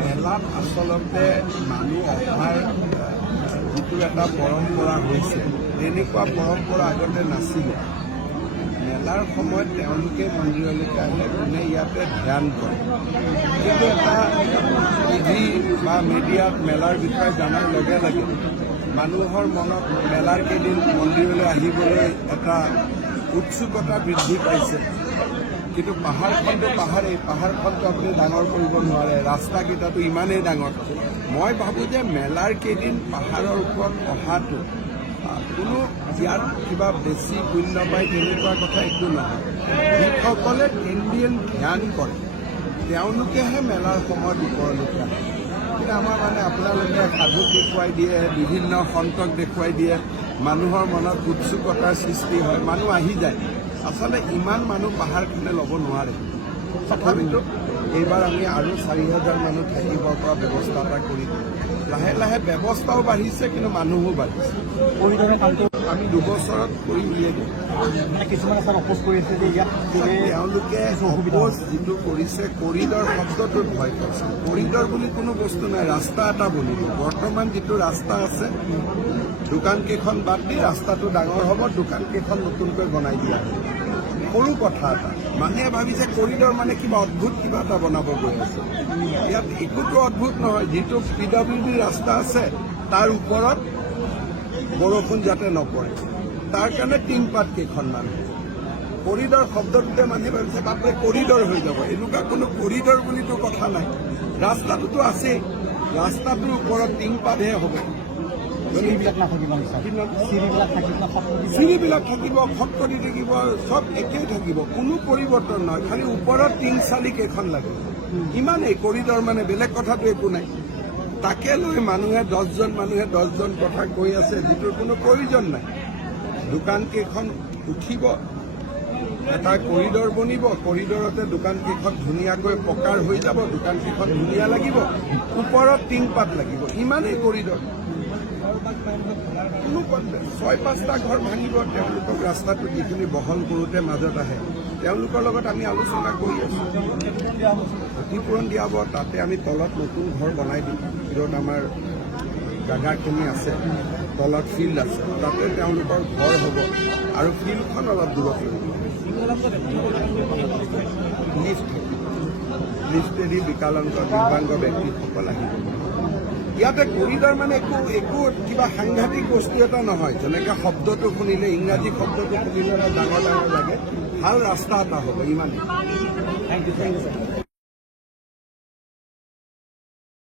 মেলাত আচলতে মানুহ অহাৰ যিটো এটা পৰম্পৰা হৈছে তেনেকুৱা পৰম্পৰা আগতে নাছিলে। মেলাৰ সময়ত তেওঁলোকে মন্দিৰলৈকে আহে, কোনে ইয়াতে ধ্যান কৰে। কিন্তু এটা টিভি বা মিডিয়াত মেলাৰ বিষয়ে জনাৰ লগে লগে মানুহৰ মনত মেলাৰ কেইদিন মন্দিৰলৈ আহিবলৈ এটা উৎসুকতা বৃদ্ধি পাইছে। কিন্তু পাহাৰখনটো পাহাৰখনটো আপুনি ডাঙৰ কৰিব নোৱাৰে, ৰাস্তাকেইটাটো ইমানেই ডাঙৰ। মই ভাবোঁ যে মেলাৰ কেইদিন পাহাৰৰ ওপৰত অহাটো কোনো ইয়াত কিবা বেছি পুণ্য পায় তেনেকুৱা কথা একো নহয়। যিসকলে তিনিদিন ধ্যান কৰে তেওঁলোকেহে মেলাৰ সময়ত ওপৰলৈকে আহে। কিন্তু আমাৰ আপোনালোকে সাধুক দেখুৱাই দিয়ে, বিভিন্ন সন্তক দেখুৱাই দিয়ে, মানুহৰ মনত উৎসুকতাৰ সৃষ্টি হয়, মানুহ আহি যায়। আচলতে ইমান মানুহ পাহাৰখনে ল'ব নোৱাৰে। তথাপিতো এইবাৰ আমি আৰু 4,000 মানুহ থাকিব পৰা ব্যৱস্থা এটা কৰি লাহে লাহে ব্যৱস্থাও বাঢ়িছে, কিন্তু মানুহো বাঢ়িছে। আমি 2 বছৰত কৰি উলিয়াই দিম। তেওঁলোকে অপোজ যিটো কৰিছে, কৰিডৰ শব্দটোত ভয় কৰিছে। কৰিডৰ বুলি কোনো বস্তু নাই, ৰাস্তা এটা বনিব। বৰ্তমান যিটো ৰাস্তা আছে, দোকানকেইখন বাদ দি ৰাস্তাটো ডাঙৰ হ'ব, দোকানকেইখন নতুনকৈ বনাই দিয়া হ'ব। সৰু কথা এটা, মানুহে ভাবিছে কৰিডৰ মানে কিবা অদ্ভুত কিবা এটা বনাব গৈ আছে। ইয়াত একোটো অদ্ভুত নহয়। যিটো PWD ৰাস্তা আছে তাৰ ওপৰত বৰষুণ যাতে নপৰে তাৰ কাৰণে টিংপাত কেইখনমান। কৰিডৰ শব্দটোতে মানুহে ভাবিছে বাপৰে কৰিডৰ হৈ যাব। এনেকুৱা কোনো কৰিডৰ বুলিতো কথা নাই। ৰাস্তাটোতো আছেই, ৰাস্তাটোৰ ওপৰত টিংপাতহে হ'ব। চিৰিবিলাক থাকিব, খটখটি থাকিব, চব একেই থাকিব, কোনো পৰিৱৰ্তন নহয়। খালি ওপৰত টিং চালি কেইখন লাগে, ইমানেই। কৰিডৰ মানে বেলেগ কথাটো একো নাই। তাকে লৈ মানুহে 10জন মানুহে 10জন কথা কৈ আছে, যিটোৰ কোনো প্ৰয়োজন নাই। দোকানকেইখন উঠিব, এটা কৰিডৰ বনিব, কৰিডৰতে দোকানকেইখন ধুনীয়াকৈ পকাৰ হৈ যাব, দোকানকেইখন ধুনীয়া লাগিব, ওপৰত টিংপাত লাগিব, ইমানেই কৰিডৰ। কোনো 6-5টা ঘৰ ভাঙিব, তেওঁলোকক ৰাস্তাটো যিখিনি বহল কৰোঁতে মাজত আহে, তেওঁলোকৰ লগত আমি আলোচনা কৰি আছোঁ। ক্ষতিপূৰণ দিয়া হ'ব। তাতে আমি তলত নতুন ঘৰ বনাই দিম, য'ত আমাৰ জাগাখিনি আছে, তলত ফিল্ড আছে, তাতে তেওঁলোকৰ ঘৰ হ'ব। আৰু ফিল্ডখন অলপ দূৰত লাগিব। লিফ্টেদি বিকলাংগ দিব্যাংগ ব্যক্তিসকল আহিব। ইয়াতে কৰিডৰ মানে একো কিবা সাংঘাতিক বস্তু এটা নহয়। যেনেকৈ শব্দটো শুনিলে, ইংৰাজী শব্দটো শুনিলে ডাঙৰ ডাঙৰ লাগে। ভাল ৰাস্তা এটা হ'ব, ইমানেই। Thank U.